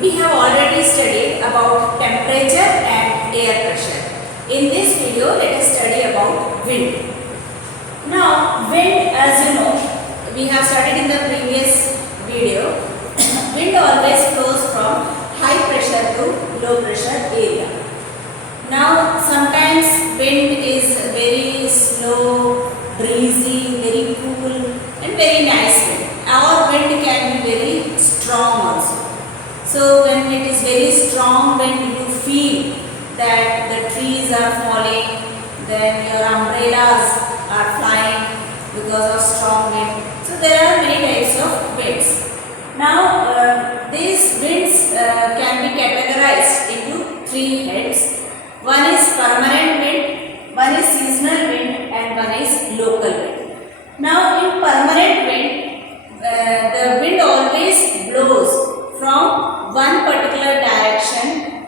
we have already studied about temperature and air pressure. In this video, let us study about wind. Now, wind, as you know, we have studied in the previous video, wind always flows from high pressure to low pressure area. Now, sometimes wind is very slow, breezy, very cool and very nice wind. Our wind can be very strong also. So, when it is very strong wind, you feel that the trees are falling, then your umbrellas are flying because of strong wind. So, there are many types of winds. Now, these winds can be categorized into three heads. One is permanent wind, one is seasonal wind and one is local wind. Now in permanent wind, the wind always blows from one particular direction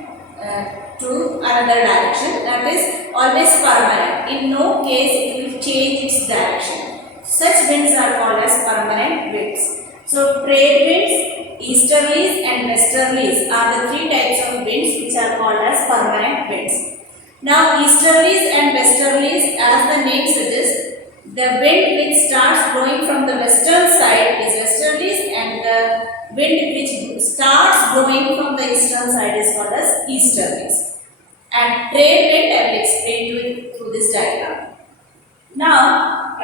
to another direction, that is always permanent. In no case it will change its direction. Such winds are called as permanent winds. So trade winds, easterlies and westerlies are the three types of winds which are called as permanent winds. Now easterlies and westerlies, as the name suggests, the wind which starts blowing from the western side is westerlies and the wind which starts blowing from the eastern side is called as easterlies. And trade wind I will explain to you through this diagram. Now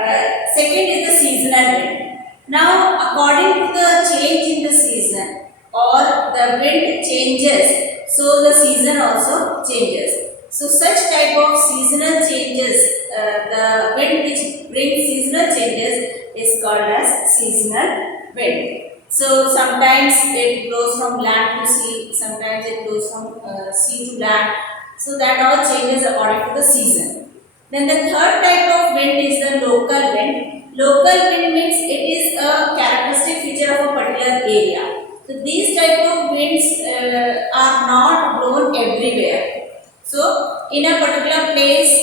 second is the seasonal wind. Now, according to the change in the season or the wind changes, so the season also changes. So, such type of seasonal changes, the wind which brings seasonal changes is called as seasonal wind. So, sometimes it blows from land to sea, sometimes it blows from sea to land. So, that all changes according to the season. Then the third type of wind is the local wind. Local wind means it is a characteristic feature of a particular area. So these type of winds are not blown everywhere. So in a particular place,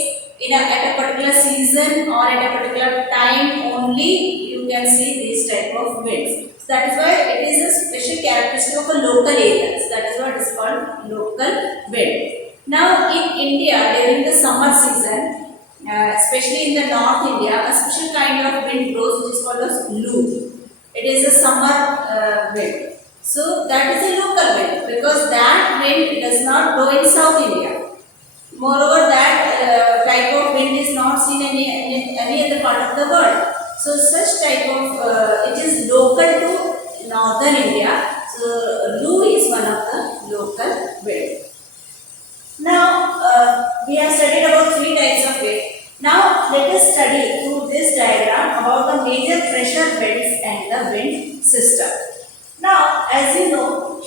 at a particular season or at a particular time only you can see these type of winds. So that is why it is a special characteristic of a local area. So that is what is called local wind. Now in India during the summer season, especially in the North India, a special kind of wind blows which is called as loo. It is a summer wind. So that is a local wind because that wind does not blow in South India. Moreover, that type of wind is not seen in any other part of the world. So such type of, it is local to Northern India. So loo is one of the local wind. Now, we have studied about three types of wind. Now, let us study through this diagram about the major pressure winds and the wind system. Now, as you know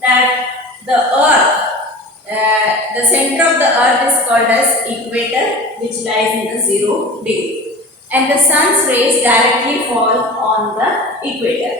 that the earth, the center of the earth is called as equator, which lies in the 0 degree. And the sun's rays directly fall on the equator.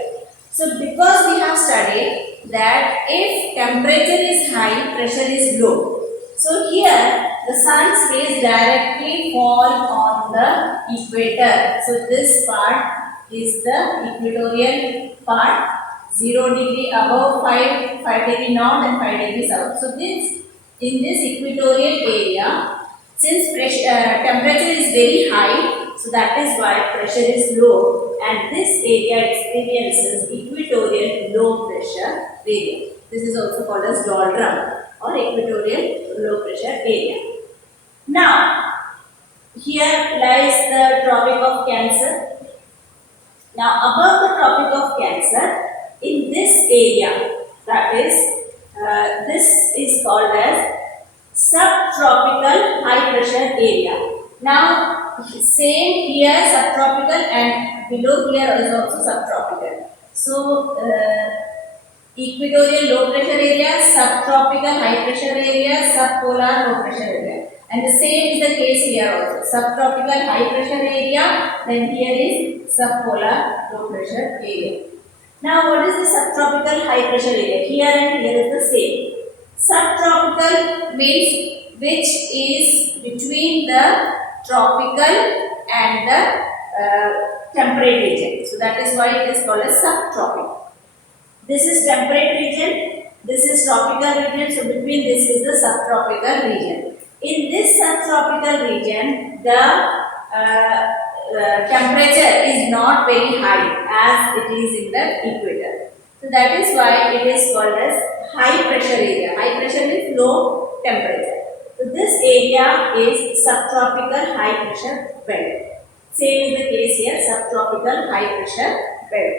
So, because we have studied that if temperature is high, pressure is low. So here the sun's rays directly fall on the equator. So this part is the equatorial part, 0 degree above 5 degree north and 5 degree south. So this in this equatorial area, since temperature is very high, so that is why pressure is low and this area experiences equatorial low pressure area. This is also called as doldrum or equatorial low pressure area. Now, here lies the Tropic of Cancer. Now, above the Tropic of Cancer, in this area, that is, this is called as subtropical high pressure area. Now, same here subtropical and below here is also subtropical. So, equatorial low pressure area, subtropical high pressure area, subpolar low pressure area. And the same is the case here also. Subtropical high pressure area, then here is subpolar low pressure area. Now what is the subtropical high pressure area? Here and here is the same. Subtropical means which is between the tropical and the temperate region. So that is why it is called as subtropical. This is temperate region This is tropical region, so between this is the subtropical region. In this subtropical region, the temperature is not very high as it is in the equator. So that is why it is called as high pressure area. High pressure is low temperature. So this area is subtropical high pressure belt. Same is the case here, subtropical high pressure belt.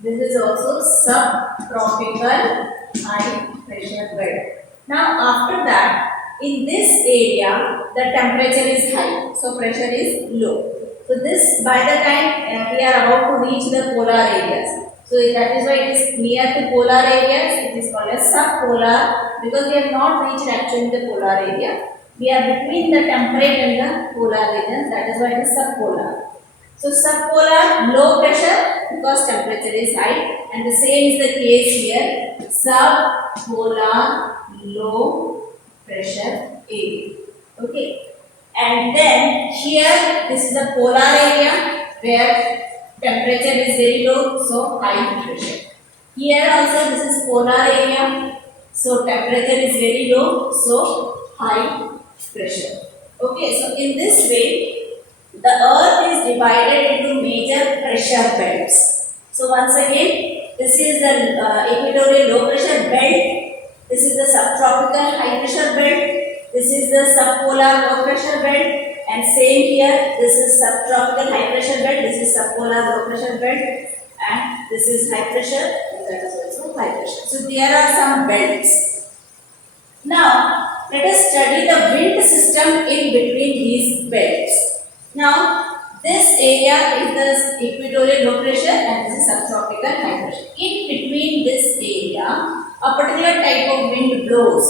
This is also subtropical high pressure belt. Now after that, in this area, the temperature is high, so pressure is low. So this, by the time we are about to reach the polar areas, so that is why it is near to polar areas, it is called as subpolar, because we have not reached actually the polar area. We are between the temperate and the polar regions, that is why it is subpolar. So subpolar low pressure because temperature is high, and the same is the case here, subpolar low pressure area. Okay, and then here this is the polar area where temperature is very low, so high pressure. Here also this is polar area, so temperature is very low, so high pressure. Okay, so in this way the earth is divided into major pressure belts. So once again, this is the equatorial low pressure belt, this is the subtropical high pressure belt, this is the subpolar low pressure belt, and same here, this is subtropical high pressure belt, this is subpolar low pressure belt, and this is high pressure, and that is also high pressure. So there are some belts. Now let us study the wind system in between these belts. Now, this area is the equatorial low pressure and this is subtropical high pressure. In between this area, a particular type of wind blows,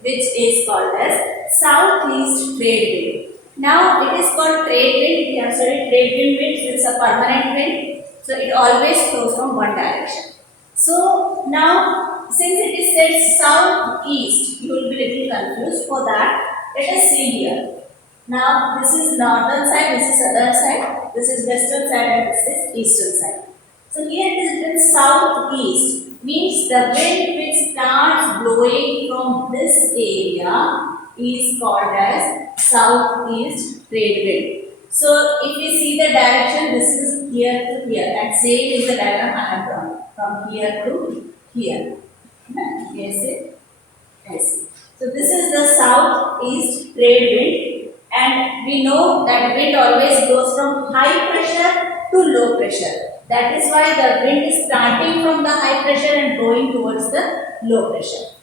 which is called as southeast trade wind. Now, it is called trade wind. We have studied trade wind, it's a permanent wind. So, it always flows from one direction. So, now, since it is said southeast, you will be little confused. For that, let us see here. Now this is northern side, this is southern side, this is western side and this is eastern side. So here it is written southeast, means the wind which starts blowing from this area is called as southeast trade wind. So if we see the direction, this is here to here, and same is the diagram I have drawn from here to here. Yes, yes. So this is the southeast trade wind. And we know that wind always goes from high pressure to low pressure. That is why the wind is starting from the high pressure and going towards the low pressure.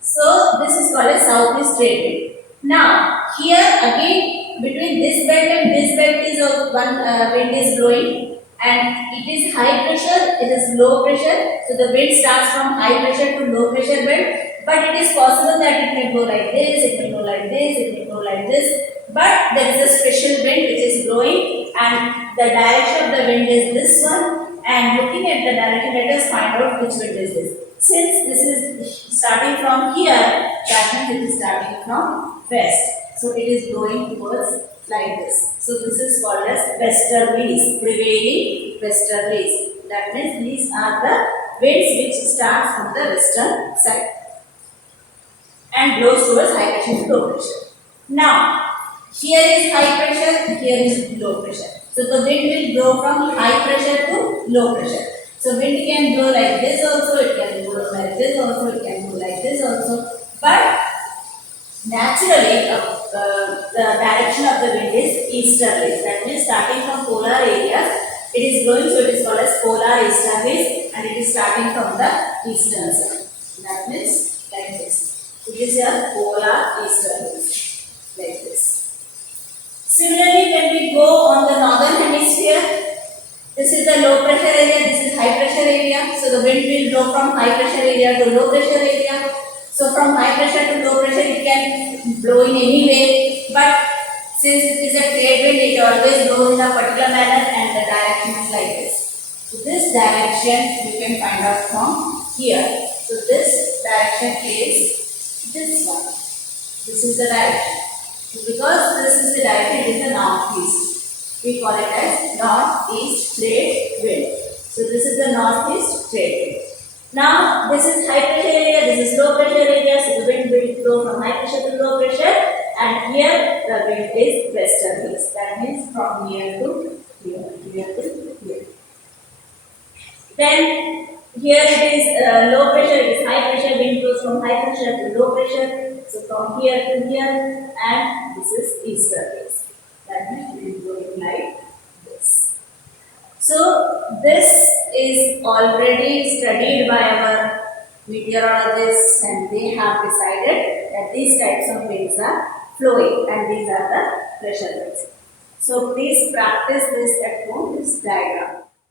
So this is called a southeast trade wind. Now here again between this belt and this belt is one wind is blowing, and it is high pressure, it is low pressure. So the wind starts from high pressure to low pressure belt. But it is possible that it may go like this, it may go like this, it may go like this. But there is a special wind which is blowing, and the direction of the wind is this one. And looking at the direction, let us find out which wind is this. Since this is starting from here, that means it is starting from west. So it is blowing towards like this. So this is called as westerlies, prevailing westerlies. That means these are the winds which start from the western side and blows towards high pressure to low pressure. Now, here is high pressure, here is low pressure. So the wind will blow from high pressure to low pressure. So wind can blow like this also, it can blow like this also, it can blow like this also. But naturally, the direction of the wind is easterlies. That means starting from polar areas, it is blowing, so it is called as polar easterlies, and it is starting from the eastern side. That means like this. It is a polar easterlies, like this. Similarly, when we go on the northern hemisphere, this is the low pressure area, this is high pressure area. So the wind will blow from high pressure area to low pressure area. So from high pressure to low pressure, it can blow in any way. But since it is a trade wind, it always blows in a particular manner, and the direction is like this. So this direction you can find out from here. So this direction is this one. This is the direction. So because this is the direction, it is the northeast. We call it as northeast trade wind. So this is the northeast trade wind. Now this is high pressure area, this is low pressure area, so the wind will flow from high pressure to low pressure, and here the wind is westerlies. That means from here to here, here to here. Then here it is low pressure, it is high pressure, wind flows from high pressure to low pressure. So from here to here, and this is easterlies. That means wind blowing like this. So this is already studied by our meteorologists, and they have decided that these types of winds are flowing and these are the pressure winds. So please practice this at home, this diagram.